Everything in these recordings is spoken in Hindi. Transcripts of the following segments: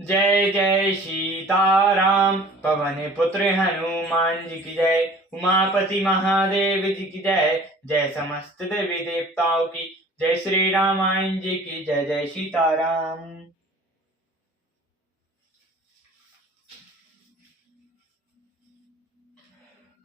जय जय सीताराम। पवन पुत्र हनुमान जी की जय। उमापति महादेव जी की जय। जय समस्त देवी देवताओं की जय। श्री रामायण जी की जय। जय सीताराम।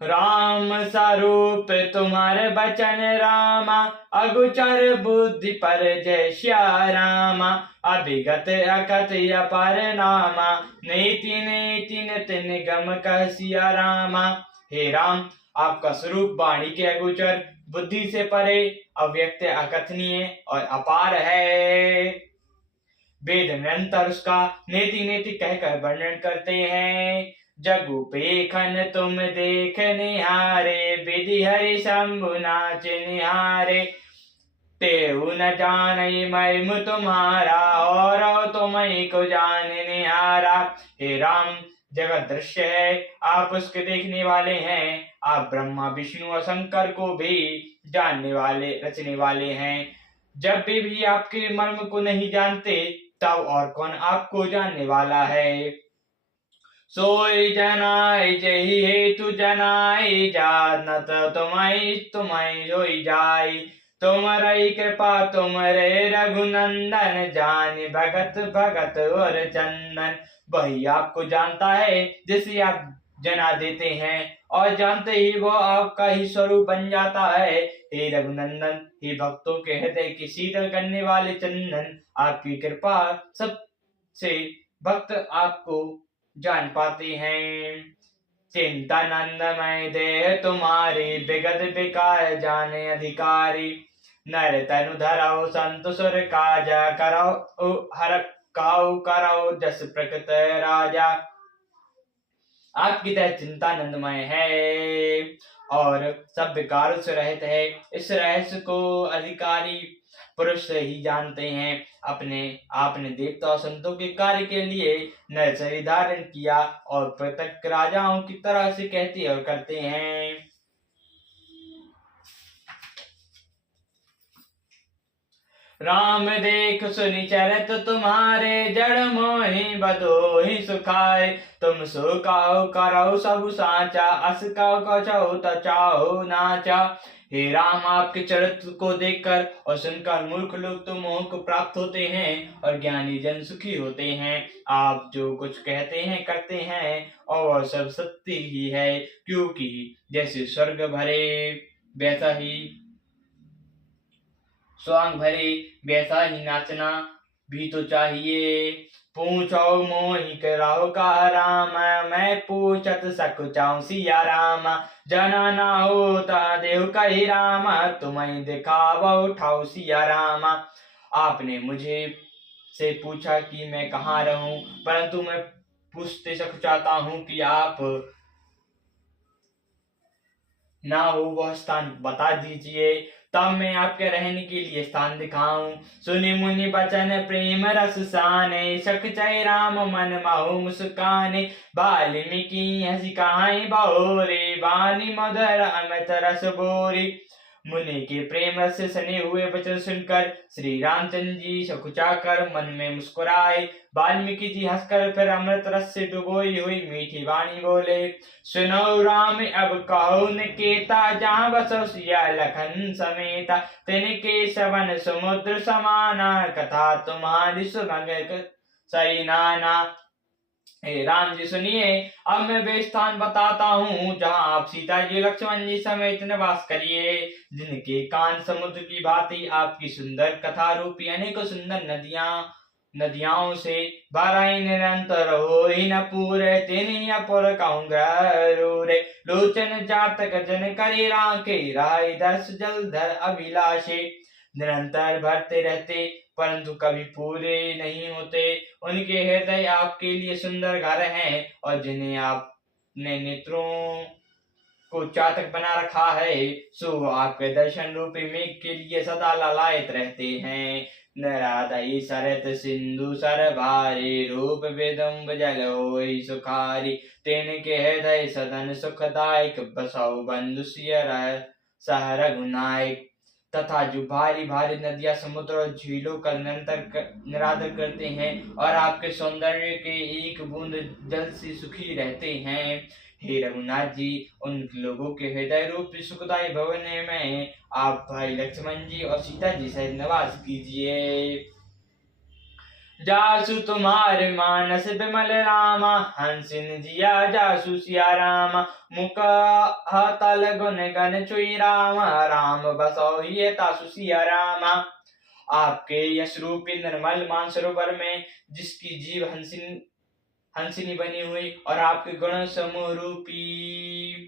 राम स्वरूप तुम्हारे बचन रामा, अगुचर बुद्धि पर जय श्या रामा। अभिगत अकथ अपर नामा, नीति नीति नितिन गम कह सिया रामा। हे राम, आपका स्वरूप वाणी के अगोचर, बुद्धि से परे, अव्यक्त, अकथनीय और अपार है। वेद निरंतर उसका नेति नेति कहकर वर्णन करते हैं। जगु पेखन तुम देख निहारे, विधि हरि शंभु नाच निहारे। तेहु न जाने महिम तुम्हारा, और तुम्हें को जान निहारा। हे राम, जगत दृश्य है, आप उसके देखने वाले हैं। आप ब्रह्मा विष्णु और शंकर को भी जानने वाले, रचने वाले हैं। जब भी आपके मर्म को नहीं जानते, तब और कौन आपको जानने वाला है। सोई जनाई जही हेतु जनाई जात, न तो तुम्हें सोई जाई। तुम्हारी कृपा तुम्हारे रघुनंदन, जान भगत भगत और चंदन। वही आपको जानता है जिसे आप जना देते हैं, और जानते ही वो आपका ही स्वरूप बन जाता है। हे रघुनंदन, हे भक्तों के हृदय की शीतल करने वाले चंदन, आपकी कृपा सबसे भक्त आपको जान पाते हैं। चिंता नंदमय देह तुम्हारी, विगत विकार जाने अधिकारी। नर तनु धरो संत सुर काजा, करो हर काऊ करो जस प्रकृत राजा। आपकी तरह चिंता नंदमय है और सब विकारों से रहित है। इस रहस्य को अधिकारी पुरुष से ही जानते हैं। आपने देवता और संतों के कार्य के लिए नर शरीर धारण किया, और पृथक राजाओं की तरह से कहते और करते हैं। राम देख सुनि चरित तुम्हारे, जड़ मोहि बदोहि सुखाए। तुम सो काहु करौ सब साचा, अस कछौ तचाहु नाचा। हे राम, आपके चरित्र को देखकर और सुनकर मूर्ख लोग तो मोह को प्राप्त होते हैं, और ज्ञानी जन सुखी होते हैं। आप जो कुछ कहते हैं करते हैं, और वह सब सत्य ही है। क्योंकि जैसे स्वर्ग भरे वैसा ही स्वांग भरे, वैसा ही नाचना भी तो चाहिए। पूछो मोहि कराहो का राम, मैं पूछत सकुचाऊं सिया राम। जना ना होता देव कही राम, तुम्हें दिखावा उठाओ सिया राम। आपने मुझे से पूछा कि मैं कहाँ रहूं, परंतु मैं पूछते सकुचाता हूँ कि आप ना हो वह स्थान बता दीजिए, तब मैं आपके रहने के लिए स्थान दिखाऊं। सुनि मुनि बचन प्रेम रस साने, सखचै राम मन महु मुस्काने। वाल्मीकि हंसी कहाई बहोरे, वाणी मधुर अमित रस बोरी। मुनि के प्रेम रस से सने हुए वचन सुनकर श्री रामचंद्र जी सकुचाकर मन में मुस्कुराए। वाल्मीकि जी हंसकर फिर अमृत रस से डुबोई हुई मीठी वाणी बोले। सुनो राम अब कहो निकेता, जहाँ बसो सिया लखन समेता। तिनके सवन समुद्र समाना, कथा तुम्हारी सुमंग सही नाना। हे राम जी सुनिए, अब मैं वे स्थान बताता हूँ जहाँ आप सीता जी लक्ष्मण जी समेत निवास करिए। जिनके कान समुद्र की भांति आपकी सुंदर कथा रूपी अनेकों सुंदर नदियाओं से बारह निरंतर हो ही न पूरे। तिनि अपुर कहूँ ग्रूरे, लोचन जातक जन करी राखे। राय दर्श जलधर अभिलाषे, निरंतर भरते रहते परंतु कभी पूरे नहीं होते। उनके हृदय आपके लिए सुंदर घर हैं, और जिन्हें आपने नेत्रों को चातक बना रखा है, सो आपके दर्शन रूपी मेघ के लिए सदा लालायित रहते हैं। नरादई सरत सिंधु सर भारी, रूप विदुम्ब जल होई सुखारी। तिनके हृदय सदन सुखदायक, बसौ बंधु सिय सह रघुनायक। तथा जो भारी भारी नदियां, समुद्र और झीलों का निरादर करते हैं और आपके सौंदर्य के एक बूंद जल से सुखी रहते हैं। हे रघुनाथ जी, उन लोगों के हृदय रूपी सुखदायी भवन में आप भाई लक्ष्मण जी और सीता जी सहित निवास कीजिए। जासु तुम्हारे मानस बिमल रामा, हंसिन जिया जासु सिया रामा, मुख तल गुण गण चुई रामा, राम बसो ये तासु सिया रामा। आपके यश रूपी निर्मल मानसरोवर में जिसकी जीव हंसिनी बनी हुई और आपके गुण समूह रूपी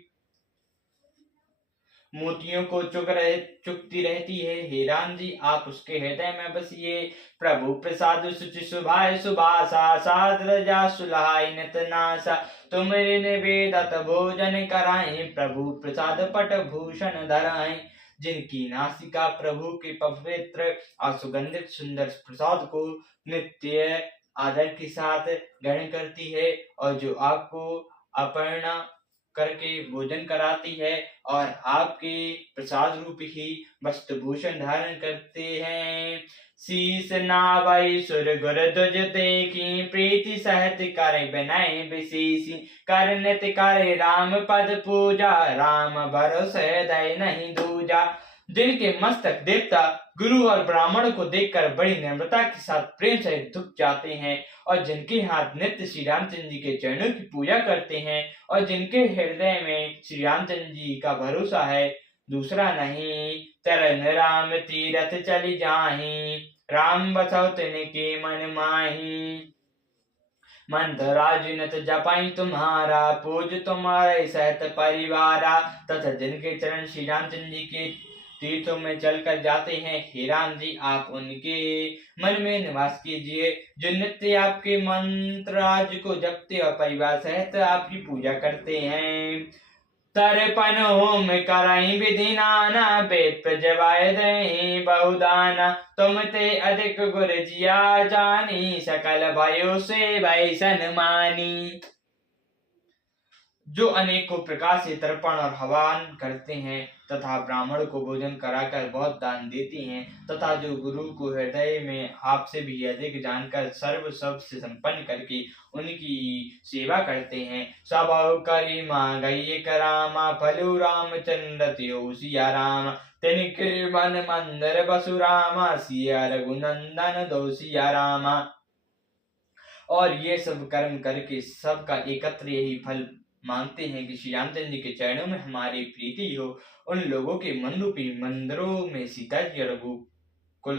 मोतियों को चुकती रहती है, हे राम जी आप उसके हृदय में बसिए। प्रभु प्रसाद सुचि सुभाय सुभाषा, सादर जा सुलहाय नित नासा, तुमरे निवेदत भोजन कराए, प्रभु प्रसाद पट भूषण धराए। जिनकी नासिका प्रभु के पवित्र और सुगंधित सुंदर प्रसाद को नित्य आदर के साथ ग्रहण करती है और जो आपको अपर्णा करके भोजन कराती है और आपके प्रसाद रूप ही वस्त्र भूषण धारण करते हैं। शीस नावई सुर गुर ध्वज देखी, प्रीति सहित करे बनाए विशेषी, कर नित करे राम पद पूजा, राम भरोसे दय नहीं दूजा। जिनके मस्तक देवता गुरु और ब्राह्मण को देखकर बड़ी नम्रता के साथ प्रेम से झुक जाते हैं और जिनके हाथ नित्य श्री रामचंद्र जी के चरणों की पूजा करते हैं और जिनके हृदय में श्री रामचंद्र जी का भरोसा है दूसरा नहीं। चरण राम तीरथ चली जाहि, राम बसौ तिनके मन माहि, मंत्र नित जपाई तुम्हारा, पूज तुम्हारे सहत परिवारा। तथा जिनके चरण श्री रामचंद्र जी के तीर्थों में चलकर जाते हैं, हे राम जी आप उनके मन में निवास कीजिए। जो नित्य आपके मंत्र को जपते और परिवार सहित आपकी पूजा करते हैं। तर्पण होम कराई विधि नाना, वेद प्रजवाय दही बहुदाना, तुम ते अधिक गुर जिया जानी, सकल भयो से भय सन्मानी। जो अनेकों प्रकार से तर्पण और हवन करते हैं तथा ब्राह्मण को भोजन कराकर बहुत दान देती हैं तथा जो गुरु को हृदय में आपसे भी अधिक जानकर सर्व सब से संपन्न करके उनकी सेवा करते हैं। सब करी मांगई करामा, फलु रामचंद्र त्यो सिया राम, तिनके मन मंदिर बसु रामा, सिया रघुनंदन दो सिया रामा। और ये सब कर्म करके सबका एकत्र यही फल मांगते हैं कि श्री रामचंद्र जी के चरणों में हमारी प्रीति हो। उन लोगों के मन रूपी मंदिरों में सीता जी और रघुकुल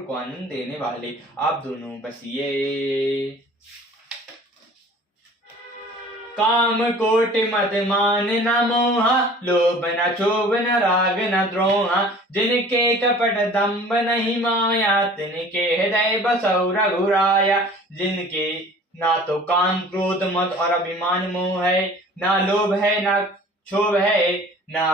को आनंद देने वाले आप दोनों बसिए। काम कोटि मत मान न मोहा, लोभ न क्षोभ न राग न द्रोहा, जिनके कपट दंभ नहीं माया, तिनके हृदय बसौ रघुराया। जिनके ना तो काम क्रोध मद और अभिमान मोह है, ना लोभ है ना क्षोभ है, ना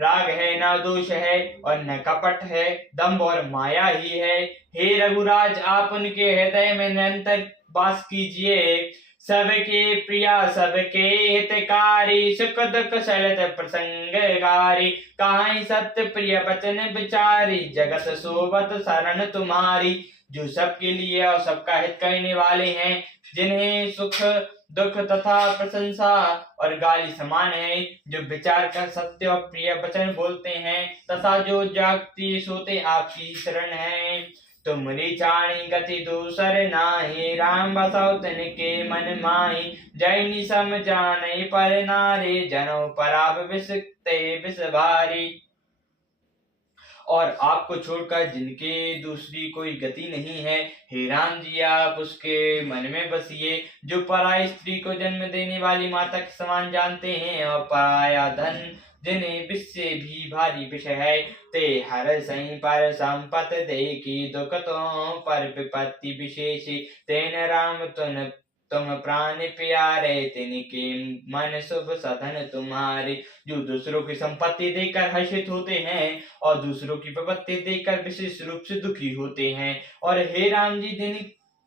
राग है ना दोष है और न कपट है, दंभ और माया ही है। हे रघुराज आप उनके हृदय में निरंतर वास कीजिए। सबके प्रिया सबके हितकारी, सुख दुख सलित प्रसंगकारी, कहाई सत्य प्रिय वचन विचारी, जगत सोबत शरण तुम्हारी। जो सबके लिए और सबका हित करने वाले हैं, जिन्हें सुख दुख तथा प्रशंसा और गाली समान है, जो विचार कर सत्य और प्रिय वचन बोलते हैं तथा जो जागती सोते आपकी शरण है। तुमरी चाणी गति दूसर नाही, राम बसौ तिनके मन माही, जैनी सम जानै पर नारी, जनो पराब विसते विष भारी। और आपको छोड़कर जिनके दूसरी कोई गति नहीं है, हे राम जी आप उसके मन में बसिए। जो पराई स्त्री को जन्म देने वाली माता के समान जानते हैं और पराया धन जिन्हें विष से भी भारी विषय है, ते हर सही पर संपत देखी, दुख तो पर विपत्ति विशेषी, तेन राम तुम प्राण प्यारे, तिनके मन शुभ सधन तुम्हारे। जो दूसरों की संपत्ति देकर हर्षित होते हैं और दूसरों की विपत्ति देकर विशेष रूप से दुखी होते हैं। और हे राम जी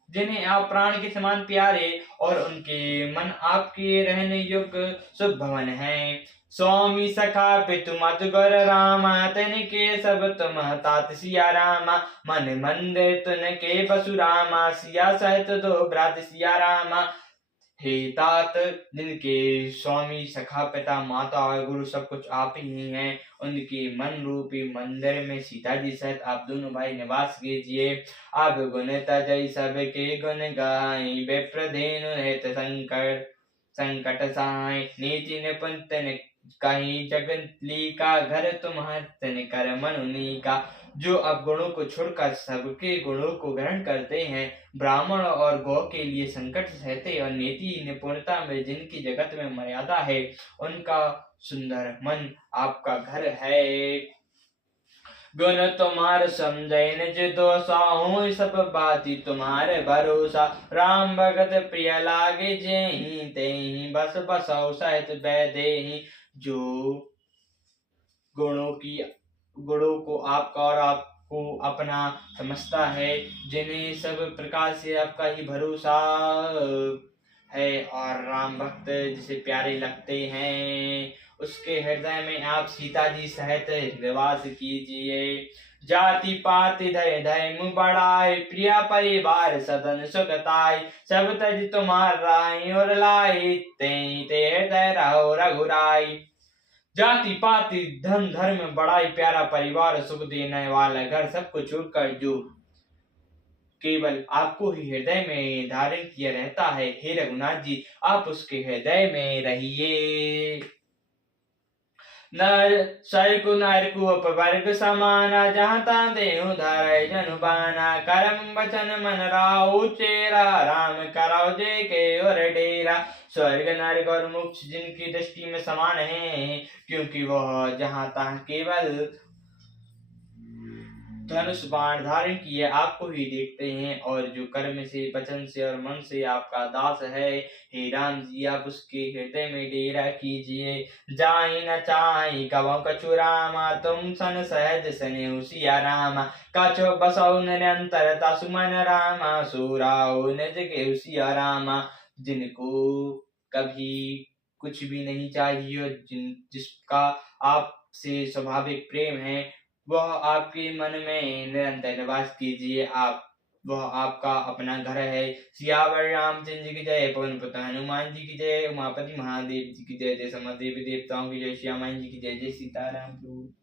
जिन्हें आप प्राण के समान प्यारे और उनके मन आपके रहने योग्य शुभ भवन हैं, स्वामी सखा पितु मधुकर रामा, तिनके सब तुम तात सिया रामा। मन मंदिर तुनके बसु रामा, सिया सहित दो भ्रात सिया रामा। हे तात, जिनके स्वामी सखा पिता माता और गुरु सब कुछ आप ही हैं, उनके मन रूपी मंदिर में सीता जी सहित आप दोनों भाई निवास कीजिए। अब गुण तजय सबके गुण गाय, विप्रधेनु हित संकट सहाय। नीति निपुण तिन कहीं जगत लीका, घर तुम्हार तिन कर मनुनी का। जो अब गुणों को छोड़कर सबके गुणों को ग्रहण करते हैं, ब्राह्मण और गौ के लिए संकट सहते और नीति निपुणता में जिनकी जगत में मर्यादा है, उनका सुंदर मन आपका घर है। गुण तुम्हार समझै निज दोषा, हो सब बाती तुम्हारे भरोसा। राम भगत प्रिय लागे जेहि, तेहि बस बसौ सहित बैदेहि। जो गुणों को आपका और आपको अपना समझता है, जिन्हें सब प्रकार से आपका ही भरोसा है और राम भक्त जिसे प्यारे लगते हैं, उसके हृदय में आप सीता जी सहित निवास कीजिए। जाति पाति धय धय मुँह बढ़ाए, प्रिया परिवार सदन सुखताई। सब तज तुम्हार राय और लाई, तेहि ते हृदय रहो रघुराई। जाति पाति धन धर्म बड़ाई, प्यारा परिवार सुख देने वाला घर, सब कुछ छोड़कर जो केवल आपको ही हृदय में धारण किया रहता है, हे रघुनाथ जी आप उसके हृदय में रहिए। नर सरकु नरकु उपवर्ग समाना, जहाँ ता देहु धरै जनु बाना। करम वचन मन राहु चेरा, राम कराओ जे के और डेरा। स्वर्ग नरक और मोक्ष जिनकी दृष्टि में समान है, क्योंकि वह जहाँ तहाँ केवल धनुष बाण धारण किए आपको ही देखते हैं, और जो कर्म से वचन से और मन से आपका दास है, हे राम जी आप उसके हृदय में डेरा कीजिए। जाहि न चाहि कबहु कछु रामा, तुम सन सहज सनेहु सिया रामा। कछु बसौ निरंतर तासु मन रामा, सो राहु निज गेहु सिया रामा। जिनको कभी कुछ भी नहीं चाहिए, जिसका आपसे स्वाभाविक प्रेम है, वह आपके मन में निरंतर निवास कीजिए। वह आपका अपना घर है। सियावर रामचंद्र जी की जय, पवन पुत्र हनुमान जी की जय, उमापति महादेव जी की जय, जय समस्त देवी देवताओं की जय, श्यामा जी की जय, जय सीताराम प्रभु।